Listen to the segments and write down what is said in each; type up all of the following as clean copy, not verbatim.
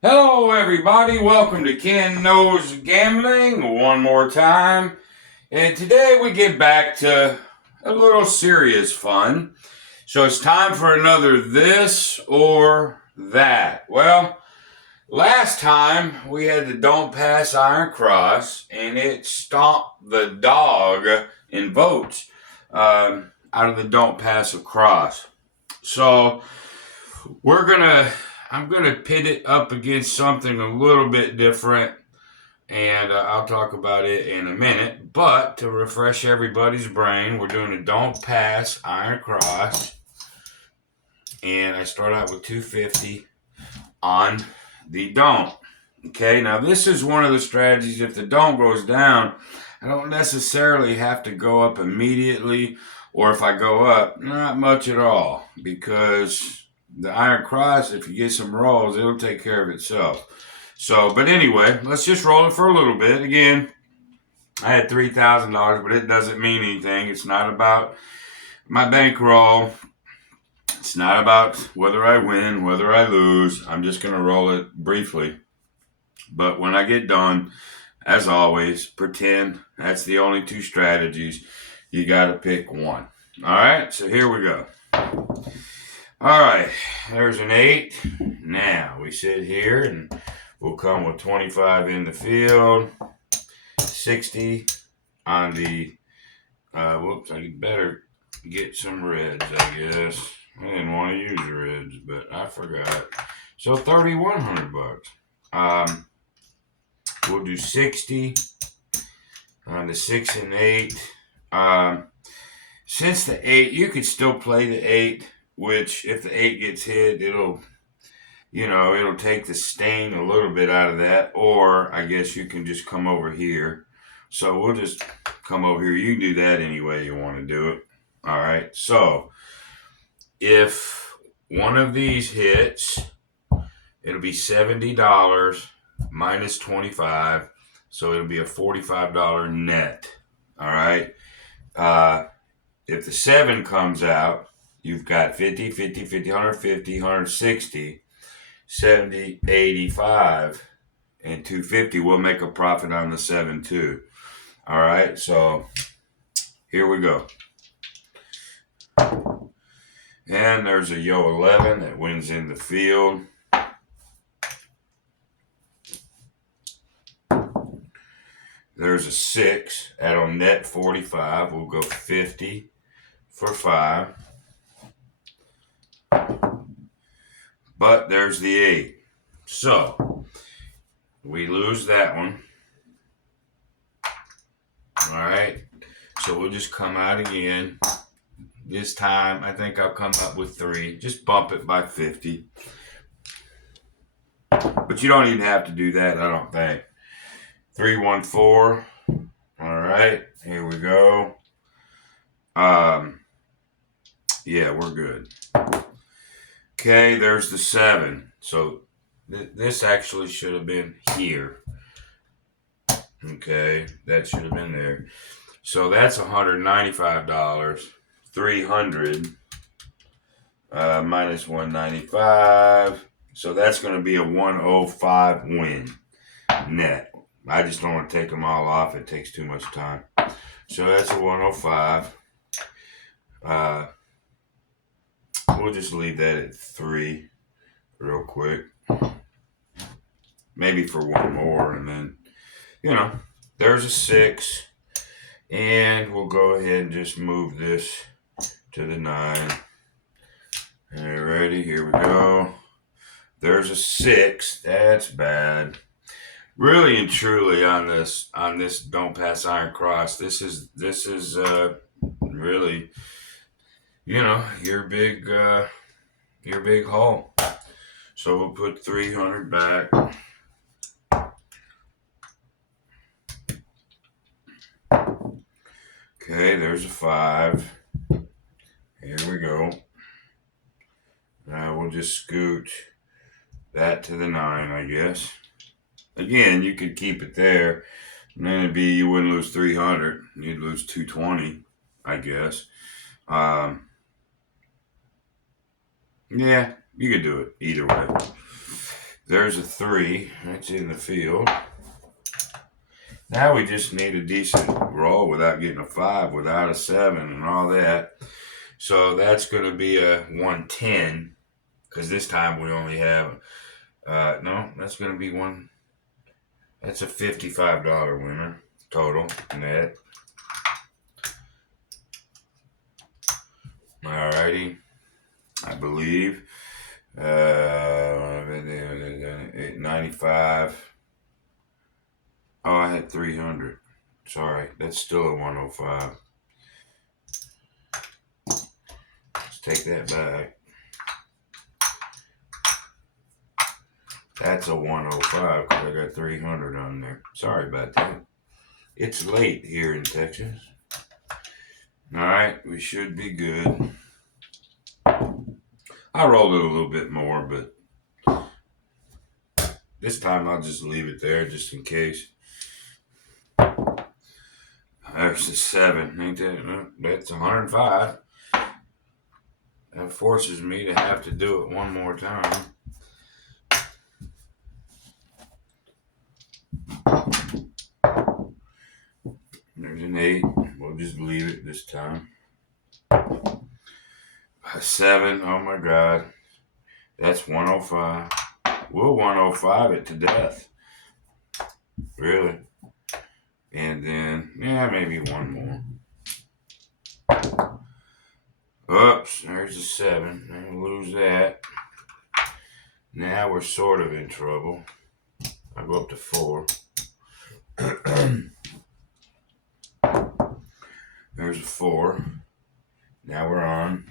Hello, everybody. Welcome to Ken Knows Gambling one more time. And today we get back to a little serious fun. So it's time for another this or that. Well, last time we had the Don't Pass Iron Cross, and it stomped the dog in votes out of the Don't Pass Across. So we're gonna I'm gonna pit it up against something a little bit different, and I'll talk about it in a minute. But to refresh everybody's brain, we're doing a don't pass iron cross, and I start out with 250 on the don't. Okay, now this is one of the strategies. If the don't goes down, I don't necessarily have to go up immediately, or if I go up, not much at all, because the iron cross, if you get some rolls, it'll take care of itself. So, but anyway, let's just roll it for a little bit. Again, I had $3,000, but it doesn't mean anything. It's not about my bankroll. It's not about whether I win, whether I lose. I'm just going to roll it briefly. But when I get done, as always, pretend that's the only two strategies. You got to pick one. All right, so here we go. All right, there's an 8. Now we sit here and we'll come with 25 in the field, 60 on the, whoops, I better get some reds, I guess. I didn't want to use reds, but I forgot. So $3,100. We'll do 60 on the 6 and 8. Since the 8, you could still play the 8, which if the 8 gets hit, it'll take the stain a little bit out of that. Or I guess you can just come over here. So we'll just come over here. You can do that any way you want to do it. All right. So if one of these hits, it'll be $70 minus 25. So it'll be a $45 net. All right. If the 7 comes out, you've got 50, 50, 50, 150, 160, 70, 85, and 250. We'll make a profit on the 7 too. All right. So here we go. And there's a yo 11 that wins in the field. There's a 6 that'll net 45. We'll go 50 for 5. But there's the 8. So we lose that one. All right. So we'll just come out again. This time, I think I'll come up with 3. Just bump it by 50. But you don't even have to do that, I don't think. 314. All right, here we go. Yeah, we're good. Okay, there's the 7. So this actually should have been here. Okay, that should have been there. So that's $195. 300 minus 195. So that's going to be a 105 win net. I just don't want to take them all off. It takes too much time. So that's a 105. We'll just leave that at 3 real quick. Maybe for one more, and then, there's a 6. And we'll go ahead and just move this to the 9. All right, ready? Here we go. There's a 6. That's bad. Really and truly on this don't pass iron cross. This is really your big haul. So we'll put 300 back. Okay, there's a 5. Here we go. Now we'll just scoot that to the 9, I guess. Again, you could keep it there, and then it'd be you wouldn't lose 300. You'd lose 220, I guess. Yeah, you could do it either way. There's a 3. That's in the field. Now we just need a decent roll without getting a 5, without a 7, and all that. So that's going to be a 110, because this time we only have, no, that's going to be one. That's a $55 winner total net. Alrighty, I believe. 95. Oh, I had 300. Sorry, that's still a 105. Let's take that back. That's a 105 because I got 300 on there. Sorry about that. It's late here in Texas. Alright, we should be good. I rolled it a little bit more, but this time I'll just leave it there just in case. There's a 7. Ain't that? No, that's 105. That forces me to have to do it one more time. There's an 8. We'll just leave it this time. A 7. Oh my God. That's 105. We'll 105 it to death. Really. And then, yeah, maybe one more. Oops, there's a 7. I'm gonna lose that. Now we're sort of in trouble. I'll go up to 4. There's a 4. Now we're on.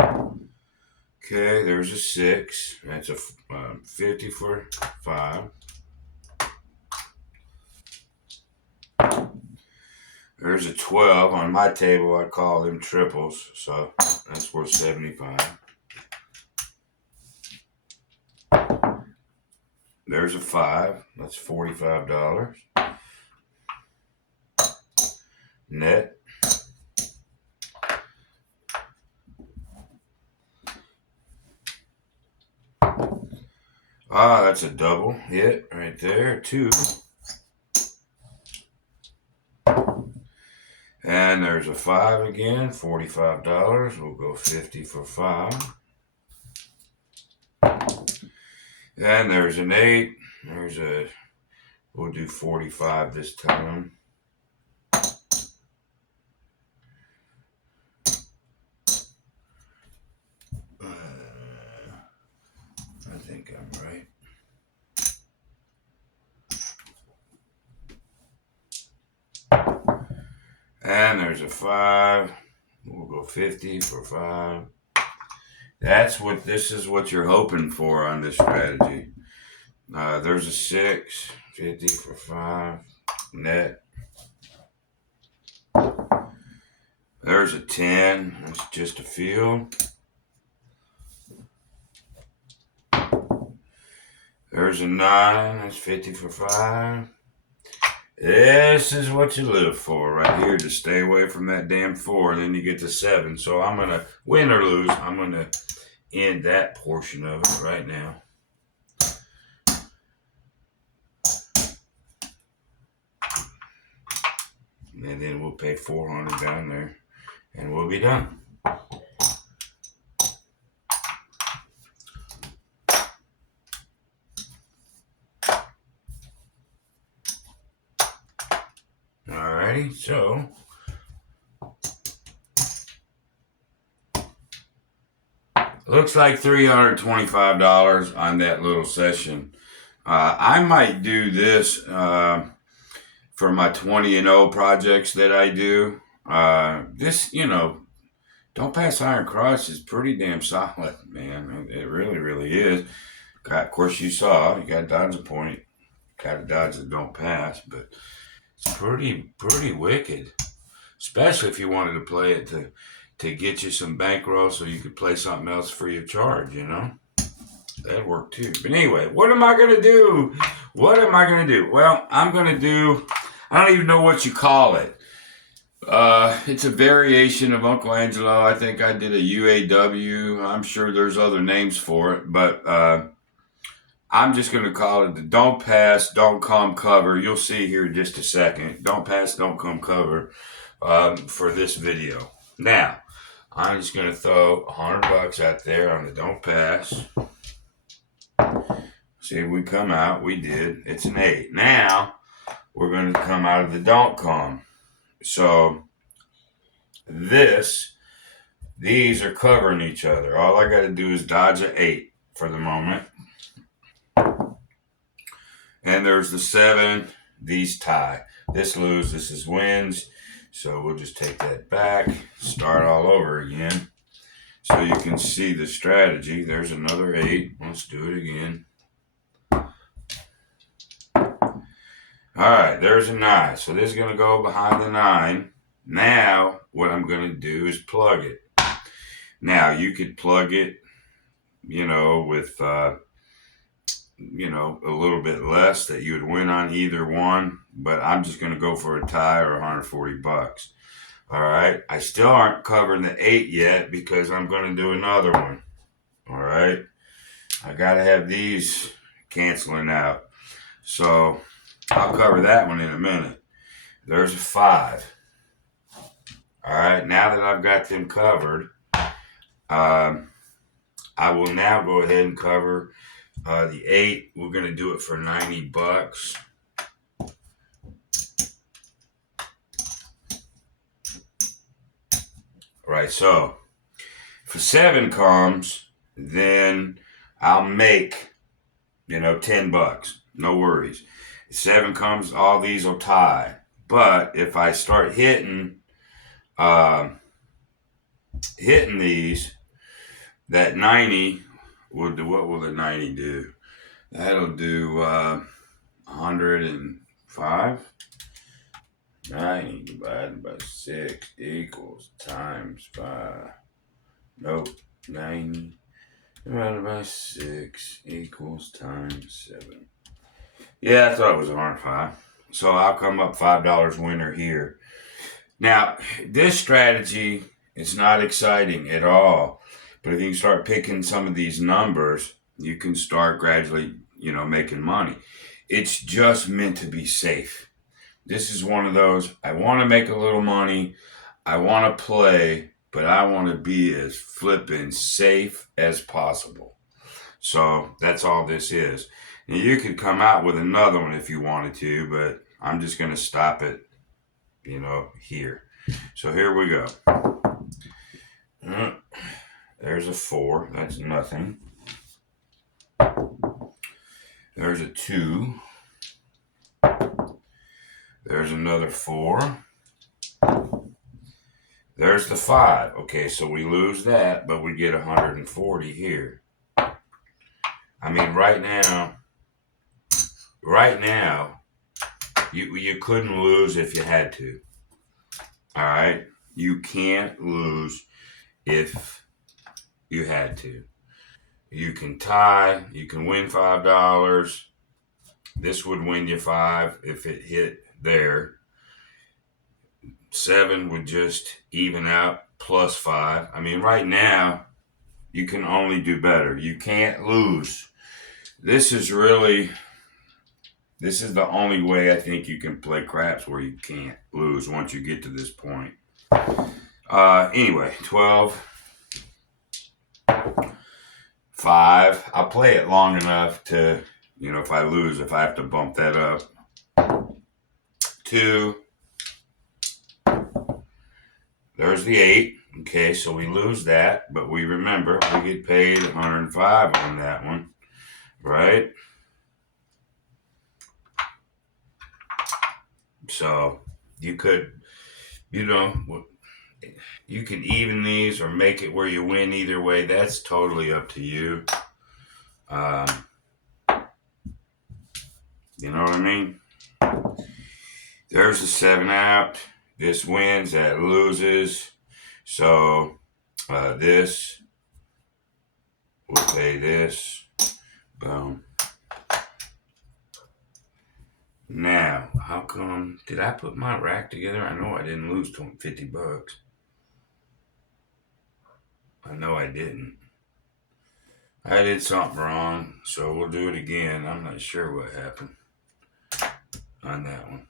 Okay, there's a 6. That's a 50 for 5. There's a 12. On my table, I call them triples, so that's worth 75. There's a 5. That's $45. Net. Ah, that's a double hit right there. 2. And there's a 5 again, $45. We'll go 50 for 5. And there's an 8. We'll do 45 this time. I think I'm right. And there's a 5. We'll go 50 for 5. This is what you're hoping for on this strategy. There's a 6. 50 for 5. Net. There's a 10. That's just a field. There's a 9. That's 50 for 5. This is what you live for right here, to stay away from that damn 4. And then you get to 7. So I'm going to, win or lose, I'm going to end that portion of it right now. And then we'll pay 400 down there. And we'll be done. Alrighty, so looks like $325 on that little session. I might do this for my 20-0 projects that I do. This, Don't Pass Iron Cross is pretty damn solid, man. It really, really is. Of course, you saw, you got to dodge a point. Got to dodge the don't pass, but it's pretty wicked. Especially if you wanted to play it to get you some bankroll so you could play something else free of charge, That'd work too. But anyway, what am I going to do? Well, I'm going to do, I don't even know what you call it. It's a variation of Uncle Angelo. I think I did a UAW. I'm sure there's other names for it, but I'm just going to call it the don't pass, don't come cover. You'll see here in just a second. Don't pass, don't come cover for this video. Now, I'm just going to throw $100 out there on the don't pass. See if we come out. We did. It's an 8. Now, we're going to come out of the don't come. So, these are covering each other. All I got to do is dodge an 8 for the moment. And there's the 7. These tie. This lose. This is wins. So we'll just take that back. Start all over again. So you can see the strategy. There's another 8. Let's do it again. Alright, there's a 9. So this is going to go behind the 9. Now, what I'm going to do is plug it. Now, you could plug it, with, a little bit less that you would win on either one. But I'm just going to go for a tie or $140. Alright, I still aren't covering the 8 yet because I'm going to do another one. Alright, I got to have these canceling out. So, I'll cover that one in a minute. There's a 5. Alright, now that I've got them covered, I will now go ahead and cover the 8. We're going to do it for $90. Right, so if 7 comes, then I'll make, $10. No worries. If 7 comes, all these will tie. But if I start hitting these, that 90 will do. What will the 90 do? That'll do 105. 90 divided by 6 equals times 5. Nope. 90 divided by 6 equals times 7. Yeah, I thought it was 105. So I'll come up $5 winner here. Now, this strategy is not exciting at all. But if you start picking some of these numbers, you can start gradually, making money. It's just meant to be safe. This is one of those, I want to make a little money. I want to play, but I want to be as flippin' safe as possible. So that's all this is. Now, you could come out with another one if you wanted to, but I'm just going to stop it, here. So here we go. There's a 4. That's nothing. There's a 2. There's another 4. There's the 5. Okay, so we lose that, but we get 140 here. I mean, right now, you couldn't lose if you had to. All right? You can't lose if you had to. You can tie. You can win $5. This would win you 5 if it hit there. 7 would just even out plus 5. I mean, right now, you can only do better. You can't lose. This is the only way I think you can play craps where you can't lose once you get to this point. Anyway, 12. 5. I'll play it long enough to, if I lose, if I have to bump that up. 2. There's the 8. Okay, so we lose that, but we remember we get paid 105 on that one, right? So you could, you could even these or make it where you win either way. That's totally up to you. You know what I mean? There's a 7 out. This wins, that loses. So this will pay this. Boom. Now, how come, did I put my rack together? I know I didn't lose $50. I know I didn't. I did something wrong, so we'll do it again. I'm not sure what happened on that one.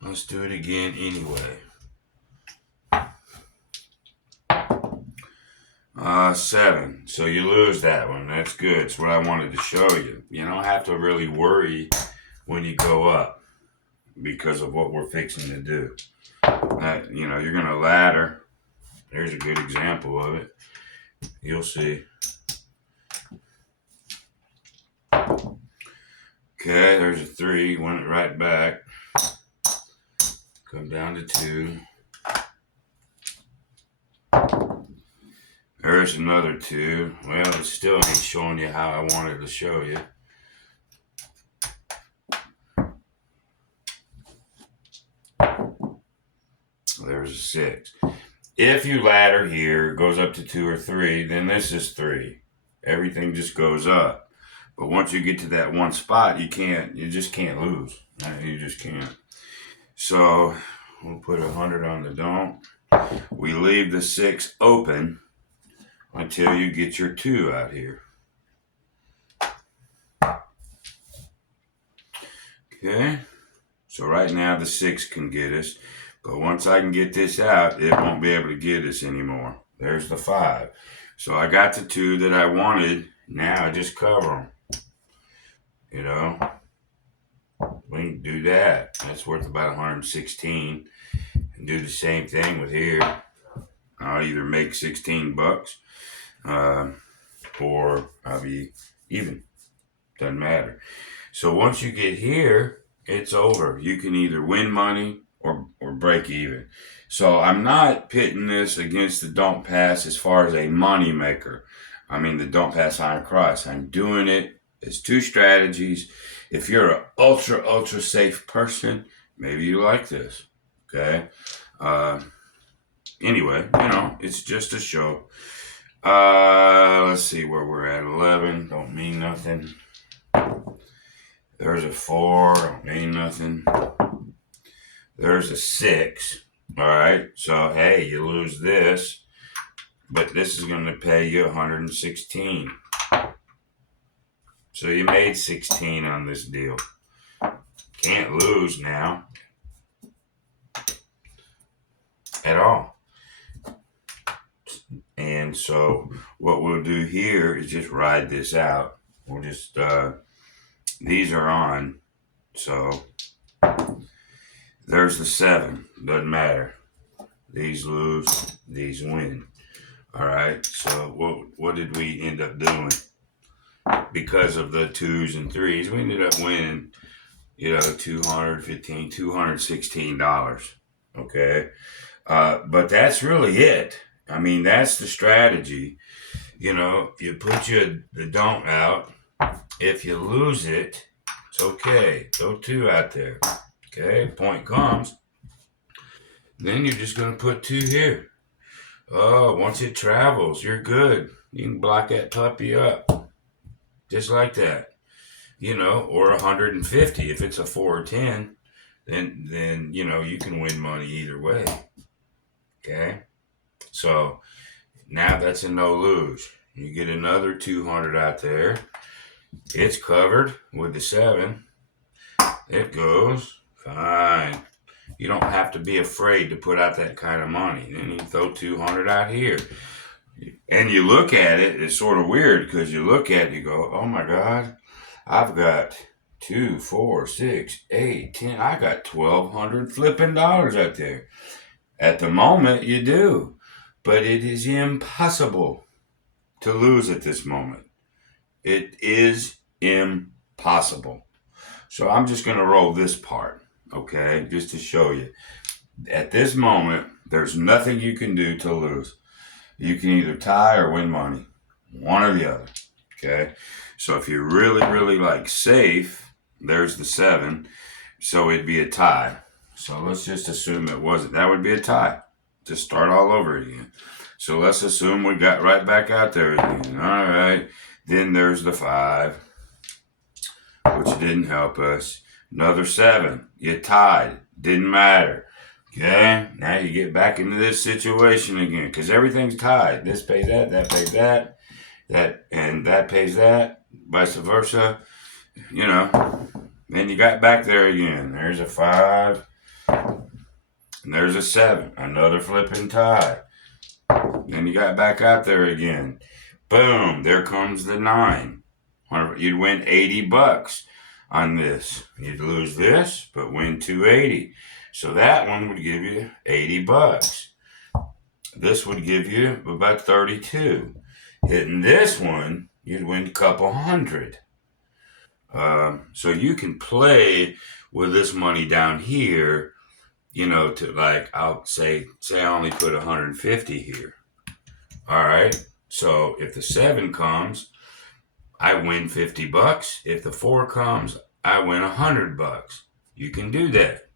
Let's do it again anyway. 7. So you lose that one. That's good. It's what I wanted to show you. You don't have to really worry when you go up because of what we're fixing to do. You're going to ladder. There's a good example of it. You'll see. Okay, there's a 3. Went it right back. Come down to 2. There's another 2. Well, it still ain't showing you how I wanted to show you. There's a 6. If you ladder here, it goes up to 2 or 3, then this is 3. Everything just goes up. But once you get to that one spot, you just can't lose. You just can't. So we'll put 100 on the don't. We leave the 6 open until you get your 2 out here. Okay. So right now the 6 can get us. But once I can get this out, it won't be able to get us anymore. There's the 5. So I got the 2 that I wanted. Now I just cover them. We can do that. That's worth about 116. And do the same thing with here. I'll either make 16 bucks or I'll be even. Doesn't matter. So once you get here, it's over. You can either win money or break even. So I'm not pitting this against the don't pass as far as a money maker. I mean the don't pass on cross. I'm doing it as 2 strategies. If you're an ultra safe person, maybe you like this. Okay. Anyway, it's just a show. Let's see where we're at. 11 don't mean nothing. There's a 4 don't mean nothing. There's a 6. All right. So hey, you lose this, but this is going to pay you 116. So you made 16 on this deal. Can't lose now at all. And so what we'll do here is just ride this out. We'll just, these are on. So there's the 7. Doesn't matter. These lose, these win. All right. So what did we end up doing? Because of the 2s and 3s, we ended up winning, $216. Okay. But that's really it. I mean, that's the strategy. You put the don't out. If you lose it, it's okay. Throw 2 out there. Okay. Point comes. Then you're just going to put 2 here. Oh, once it travels, you're good. You can block that puppy up. Just like that. Or 150. If it's a 4 or 10, then you can win money either way. Okay? So now that's a no lose. You get another 200 out there. It's covered with the 7. It goes fine. You don't have to be afraid to put out that kind of money. Then you throw 200 out here. And you look at it, it's sort of weird because you look at it, you go, oh my God, I've got 2, 4, 6, 8, 10. I got 1,200 flipping dollars out there. At the moment, you do. But it is impossible to lose at this moment. It is impossible. So I'm just going to roll this part, okay, just to show you. At this moment, there's nothing you can do to lose. You can either tie or win money, one or the other, okay? So if you're really like safe, there's the 7, so it'd be a tie. So let's just assume it wasn't. That would be a tie. Just start all over again. So let's assume we got right back out there again. All right. Then there's the 5, which didn't help us. Another 7. You tied. Didn't matter. Okay, now you get back into this situation again because everything's tied. This pays that pays that. that pays that, vice versa. You know, then you got back there again. There's a 5, and there's a 7. Another flipping tie. Then you got back out there again. Boom, there comes the 9. You'd win $80 on this. You'd lose this, but win 280. So that one would give you $80. This would give you about 32. Hitting this one, you'd win a couple hundred. So you can play with this money down here, you know, to like, I'll say I only put 150 here. All right. So if the 7 comes, I win $50. If the 4 comes, I win $100. You can do that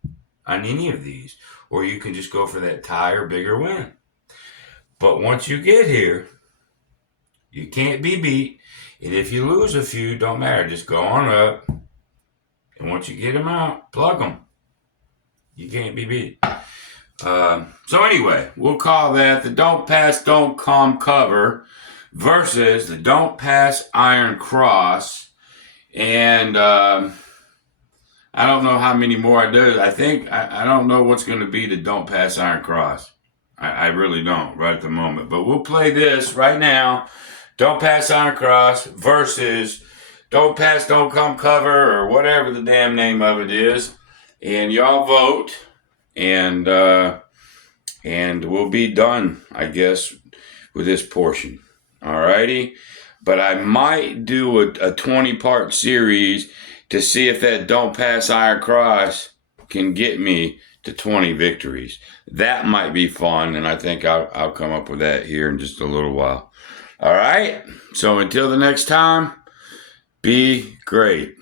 on any of these, or you can just go for that tie or bigger win. But once you get here, you can't be beat. And if you lose a few, don't matter. Just go on up. And once you get them out, plug them. You can't be beat. So anyway, we'll call that the don't pass, don't come cover versus the don't pass iron cross. And I don't know how many more I do. I think, I don't know what's going to be the don't pass iron cross. I really don't right at the moment. But we'll play this right now. Don't pass iron cross versus don't pass, don't come cover, or whatever the damn name of it is. And y'all vote. And we'll be done, I guess, with this portion. Alrighty? But I might do a 20-part series to see if that don't pass iron cross can get me to 20 victories. That might be fun, and I think I'll come up with that here in just a little while. All right? So until the next time, be great.